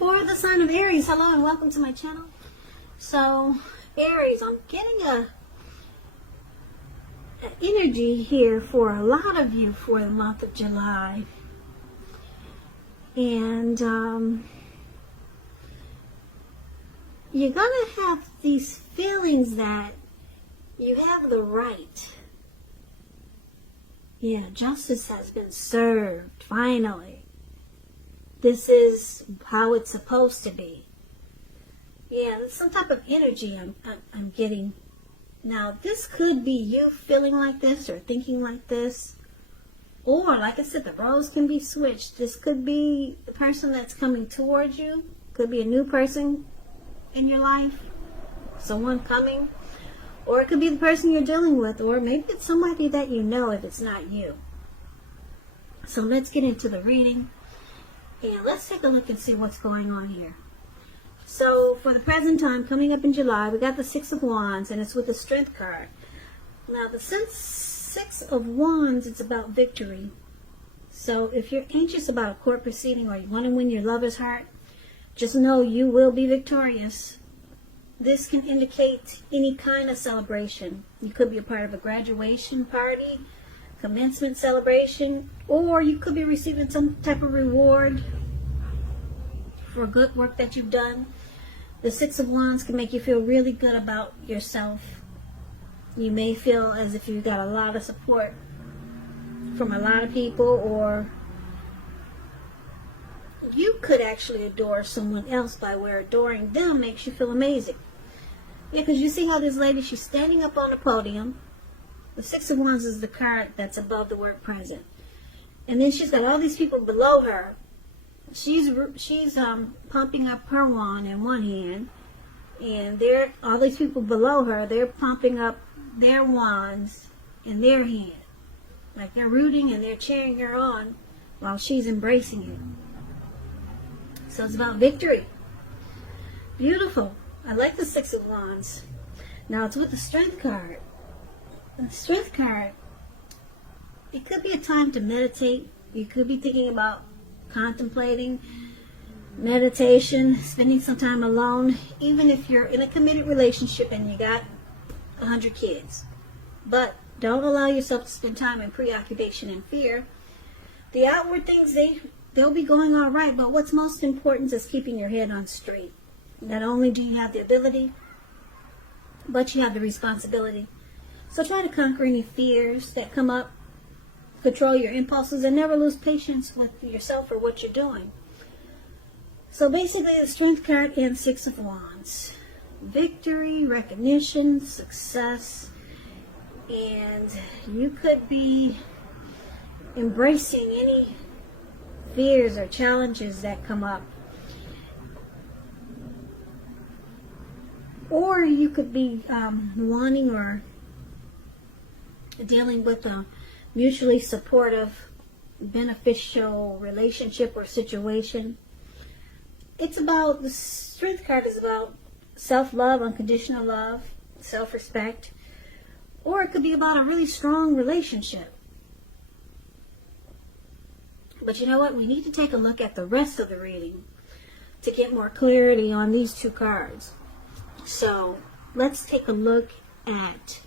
For the sign of Aries, hello and welcome to my channel. So, Aries, I'm getting an energy here for a lot of you for the month of July. And you're going to have these feelings that you have the right. Yeah, justice has been served, finally. This is how it's supposed to be. Yeah, there's some type of energy I'm getting. Now, this could be you feeling like this or thinking like this. Or, like I said, the roles can be switched. This could be the person that's coming towards you. Could be a new person in your life. Someone coming. Or it could be the person you're dealing with. Or maybe it's somebody that you know if it's not you. So let's get into the reading. And let's take a look and see what's going on here. So, for the present time, coming up in July, we got the Six of Wands, and it's with the Strength card. Now, the Six of Wands, it's about victory. So, if you're anxious about a court proceeding or you want to win your lover's heart, just know you will be victorious. This can indicate any kind of celebration. You could be a part of a graduation party, commencement celebration, or you could be receiving some type of reward for good work that you've done. The Six of Wands can make you feel really good about yourself. You may feel as if you got a lot of support from a lot of people, or you could actually adore someone else by where adoring them makes you feel amazing. Yeah, because you see how this lady, she's standing up on the podium. The Six of Wands is the card that's above the word present. And then she's got all these people below her. She's pumping up her wand in one hand. And all these people below her, they're pumping up their wands in their hand. Like they're rooting and they're cheering her on while she's embracing it. So it's about victory. Beautiful. I like the Six of Wands. Now it's with the Strength card. The Strength card, it could be a time to meditate. You could be thinking about contemplating, meditation, spending some time alone, even if you're in a committed relationship and you got 100 kids. But don't allow yourself to spend time in preoccupation and fear. The outward things, they'll be going all right, but what's most important is keeping your head on straight. Not only do you have the ability, but you have the responsibility. So try to conquer any fears that come up, control your impulses, and never lose patience with yourself or what you're doing. So basically, the Strength card and Six of Wands. Victory, recognition, success, and you could be embracing any fears or challenges that come up. Or you could be wanting or dealing with a mutually supportive, beneficial relationship or situation. It's about, the Strength card is about self-love, unconditional love, self-respect, or it could be about a really strong relationship. But you know what? We need to take a look at the rest of the reading to get more clarity on these two cards. So let's take a look at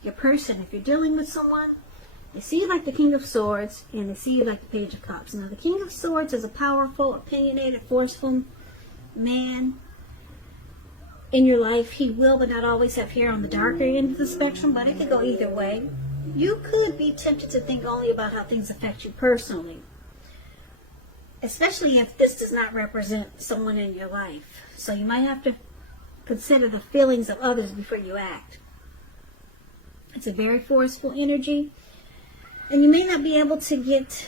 your person. If you're dealing with someone, they see you like the King of Swords and they see you like the Page of Cups. Now the King of Swords is a powerful, opinionated, forceful man in your life. He will but not always have hair on the darker end of the spectrum, but it could go either way. You could be tempted to think only about how things affect you personally, especially if this does not represent someone in your life. So you might have to consider the feelings of others before you act. It's a very forceful energy, and you may not be able to get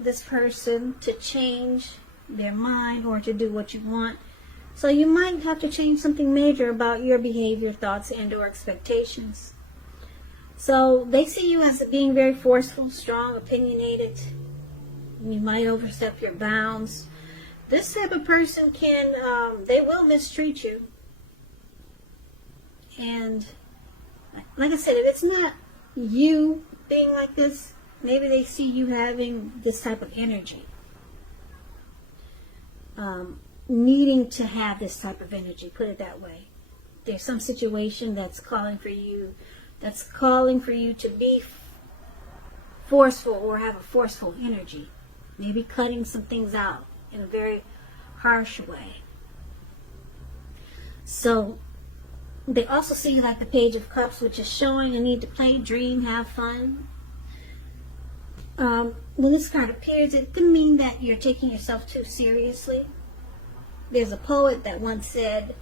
this person to change their mind or to do what you want. So you might have to change something major about your behavior, thoughts, and or expectations. So they see you as being very forceful, strong, opinionated. You might overstep your bounds. This type of person they will mistreat you. And like I said, if it's not you being like this, maybe they see you having this type of energy. needing to have this type of energy, put it that way. There's some situation that's calling for you to be forceful or have a forceful energy. Maybe cutting some things out in a very harsh way. So they also see like the Page of Cups, which is showing a need to play, dream, have fun. When this card appears, it can mean that you're taking yourself too seriously. There's a poet that once said,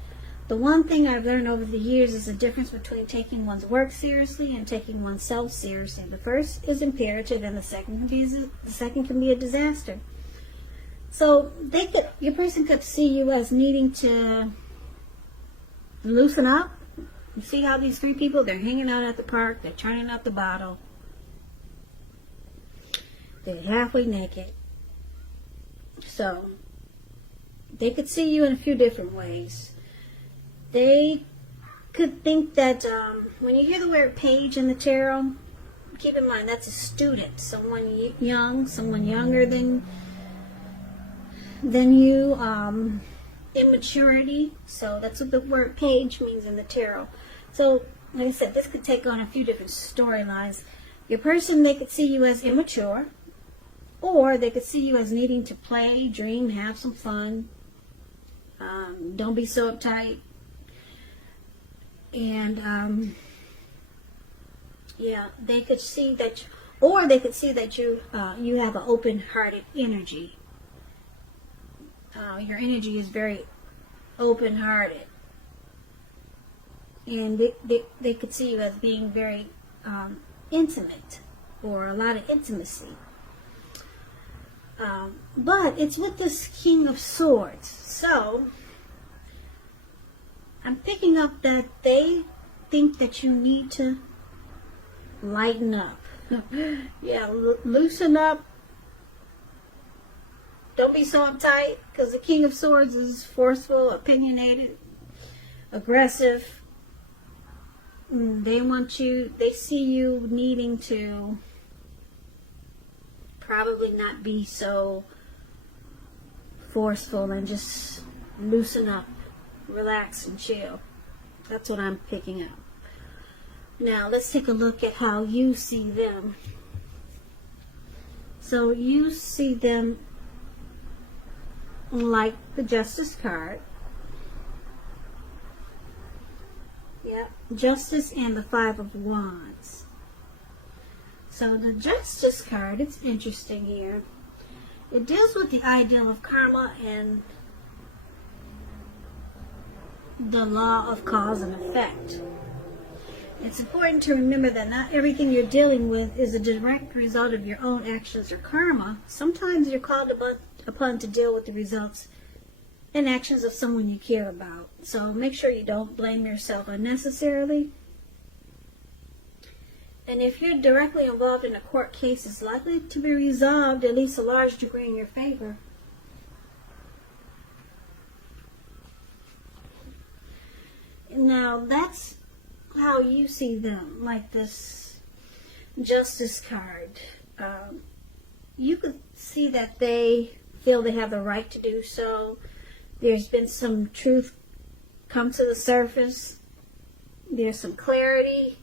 "The one thing I've learned over the years is the difference between taking one's work seriously and taking oneself seriously. The first is imperative, and the second can be a disaster." So your person could see you as needing to loosen up. You see how these three people, they're hanging out at the park, they're turning up the bottle, they're halfway naked. So they could see you in a few different ways. They could think that when you hear the word page in the tarot, keep in mind that's a student, someone young, someone younger than you, immaturity. So that's what the word page means in the tarot. So like I said, this could take on a few different storylines. Your person, they could see you as immature, or they could see you as needing to play, dream, have some fun. Don't be so uptight. And yeah, they could see that, or they could see that you have an open-hearted energy. Your energy is very open-hearted, and they could see you as being very intimate, or a lot of intimacy. But it's with this King of Swords. So I'm picking up that they think that you need to lighten up. Yeah, loosen up. Don't be so uptight, because the King of Swords is forceful, opinionated, aggressive. They see you needing to probably not be so forceful and just loosen up, relax and chill. That's what I'm picking up. Now let's take a look at how you see them. So you see them like the Justice card. Yeah, Justice and the Five of Wands. So the Justice card, it's interesting here. It deals with the ideal of karma and the law of cause and effect. It's important to remember that not everything you're dealing with is a direct result of your own actions or karma. Sometimes you're called upon to deal with the results and actions of someone you care about. So make sure you don't blame yourself unnecessarily. And if you're directly involved in a court case, it's likely to be resolved at least a large degree in your favor. Now that's how you see them, like this Justice card. You could see that they feel they have the right to do so. There's been some truth come to the surface. There's some clarity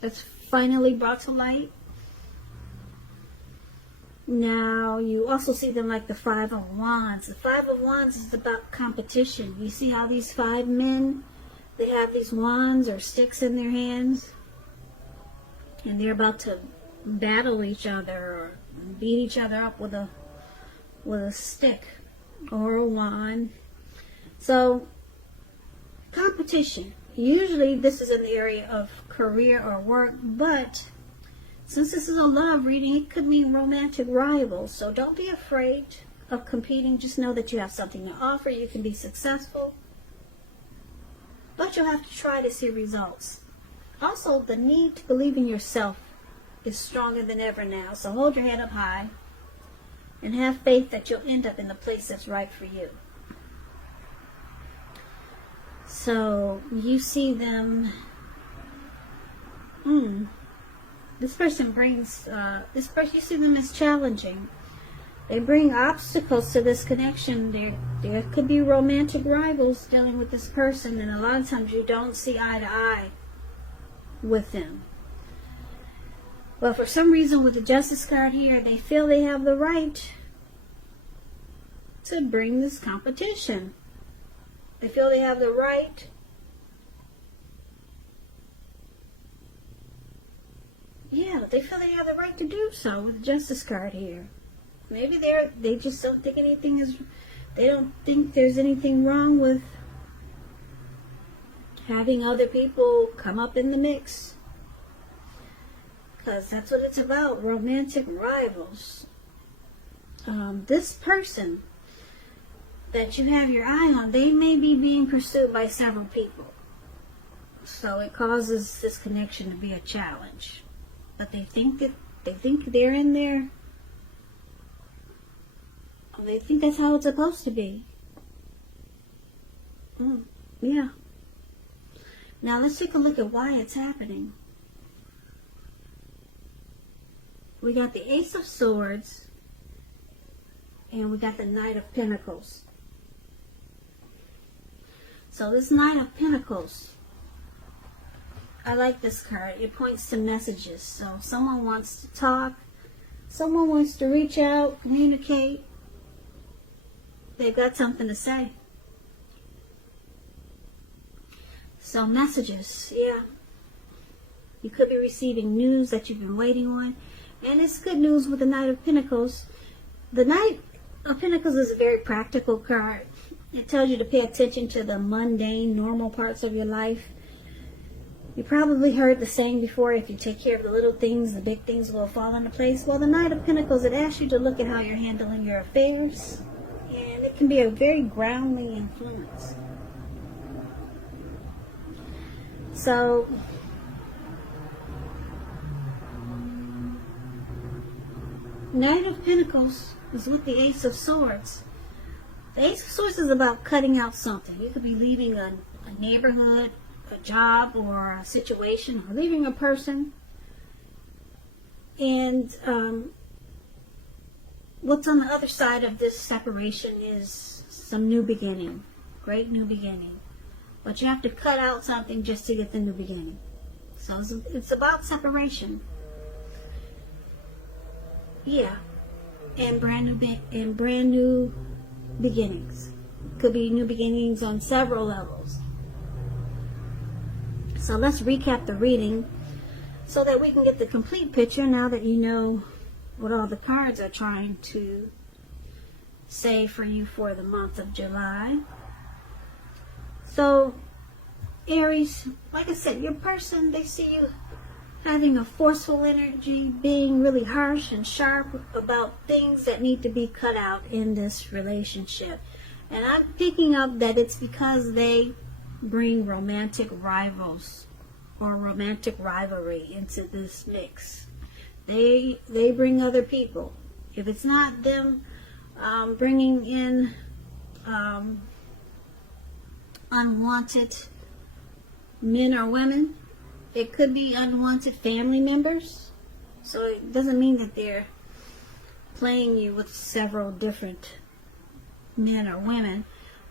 that's finally brought to light. Now you also see them like the Five of Wands. The Five of Wands is about competition. You see how these five men, they have these wands or sticks in their hands, and they're about to battle each other or beat each other up with a stick or a wand. So competition. Usually this is in the area of career or work, but since this is a love reading, it could mean romantic rivals. So don't be afraid of competing. Just know that you have something to offer. You can be successful, but you'll have to try to see results. Also, the need to believe in yourself is stronger than ever now. So hold your head up high and have faith that you'll end up in the place that's right for you. So you see them, this person brings, you see them as challenging. They bring obstacles to this connection. There could be romantic rivals dealing with this person, and a lot of times you don't see eye to eye with them. But for some reason with the Justice card here, they feel they have the right to bring this competition. They feel they have the right they feel they have the right to do so with the Justice card here. Maybe they just don't think they don't think there's anything wrong with having other people come up in the mix. Because that's what it's about, romantic rivals. This person that you have your eye on, they may be being pursued by several people. So it causes this connection to be a challenge. But they think they're in there. They think that's how it's supposed to be. Yeah. Now let's take a look at why it's happening. We got the Ace of Swords and we got the Knight of Pentacles. So this Knight of Pentacles, I like this card. It points to messages. So someone wants to talk, someone wants to reach out, communicate. They've got something to say. So messages, yeah. You could be receiving news that you've been waiting on. And it's good news with the Knight of Pentacles. The Knight of Pentacles is a very practical card. It tells you to pay attention to the mundane, normal parts of your life. You probably heard the saying before, if you take care of the little things, the big things will fall into place. Well, the Knight of Pentacles, it asks you to look at how you're handling your affairs. And it can be a very groundly influence. So, Knight of Pentacles is with the Ace of Swords. The Ace of Swords is about cutting out something. You could be leaving a neighborhood, a job, or a situation, or leaving a person. And what's on the other side of this separation is some new beginning. Great new beginning. But you have to cut out something just to get the new beginning. So it's about separation. Yeah. And brand new beginnings. Could be new beginnings on several levels. So let's recap the reading so that we can get the complete picture now that you know what all the cards are trying to say for you for the month of July. So, Aries, like I said, your person, they see you having a forceful energy, being really harsh and sharp about things that need to be cut out in this relationship. And I'm picking up that it's because they bring romantic rivals or romantic rivalry into this mix. They bring other people. If it's not them bringing in unwanted men or women, it could be unwanted family members. So it doesn't mean that they're playing you with several different men or women,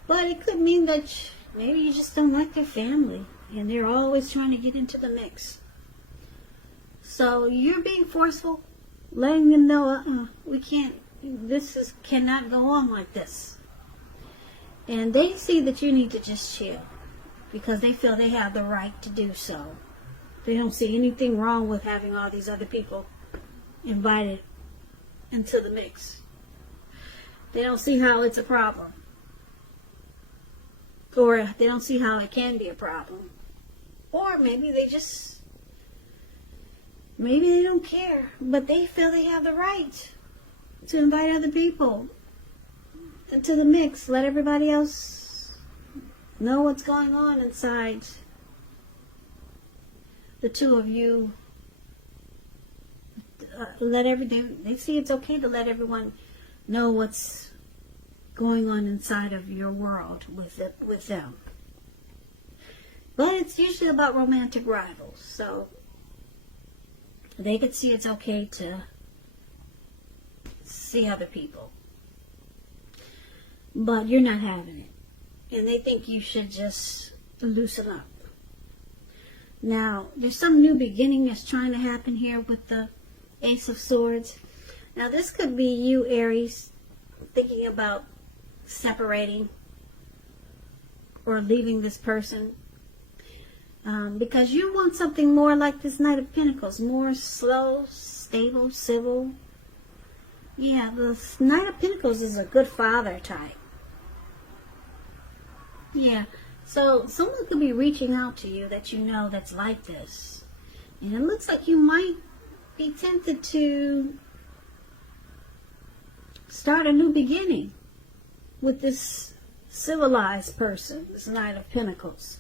but it could mean that maybe you just don't like their family and they're always trying to get into the mix. So you're being forceful, letting them know, we can't, cannot go on like this. And they see that you need to just chill because they feel they have the right to do so. They don't see anything wrong with having all these other people invited into the mix. They don't see how it's a problem. Or they don't see how it can be a problem. Or maybe they don't care, but they feel they have the right to invite other people into the mix. Let everybody else know what's going on inside the two of you. They see it's okay to let everyone know what's going on inside of your world with them. But it's usually about romantic rivals, so they could see it's okay to see other people. But you're not having it. And they think you should just loosen up. Now, there's some new beginning that's trying to happen here with the Ace of Swords. Now, this could be you, Aries, thinking about separating or leaving this person. Because you want something more like this Knight of Pentacles. More slow, stable, civil. Yeah, the Knight of Pentacles is a good father type. Yeah, so someone could be reaching out to you that you know that's like this. And it looks like you might be tempted to start a new beginning with this civilized person, this Knight of Pentacles.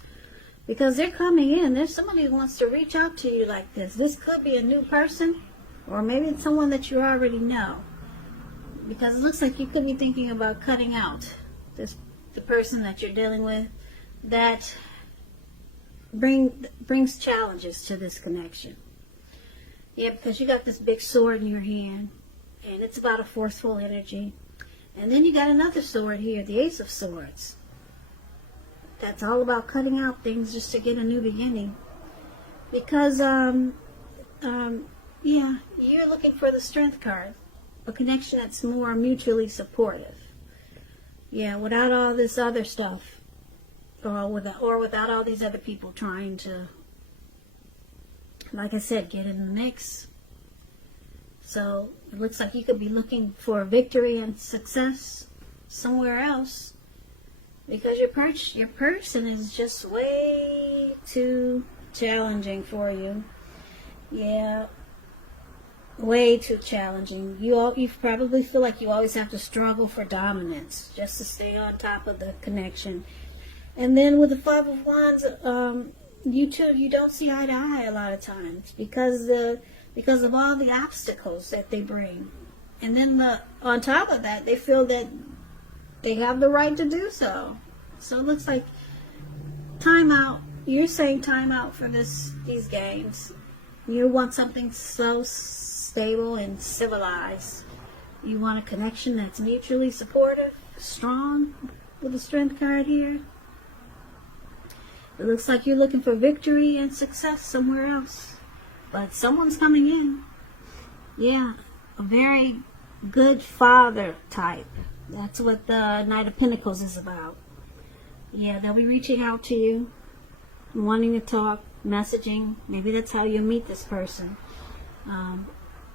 Because they're coming in. There's somebody who wants to reach out to you like this. This could be a new person, or maybe it's someone that you already know. Because it looks like you could be thinking about cutting out the person that you're dealing with that brings challenges to this connection. Yeah, because you got this big sword in your hand, and it's about a forceful energy. And then you got another sword here, the Ace of Swords. That's all about cutting out things just to get a new beginning. Because, yeah, you're looking for the Strength card. A connection that's more mutually supportive. Yeah, without all this other stuff. Or without all these other people trying to, like I said, get in the mix. So, it looks like you could be looking for victory and success somewhere else. Because your person is just way too challenging for you. Yeah. Way too challenging. You probably feel like you always have to struggle for dominance just to stay on top of the connection. And then with the Five of Wands, you don't see eye to eye a lot of times because of all the obstacles that they bring. And then on top of that, they feel that they have the right to do so. So it looks like time out. You're saying time out for these games. You want something so stable and civilized. You want a connection that's mutually supportive, strong, with the Strength card here. It looks like you're looking for victory and success somewhere else. But someone's coming in. Yeah, a very good father type. That's what the Knight of Pentacles is about. Yeah, they'll be reaching out to you, wanting to talk, messaging. Maybe that's how you meet this person.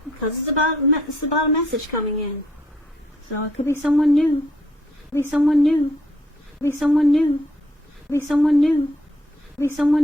Because it's about a message coming in. So it could be someone new. It could be someone new. It could be someone new. It could be someone new. It could be someone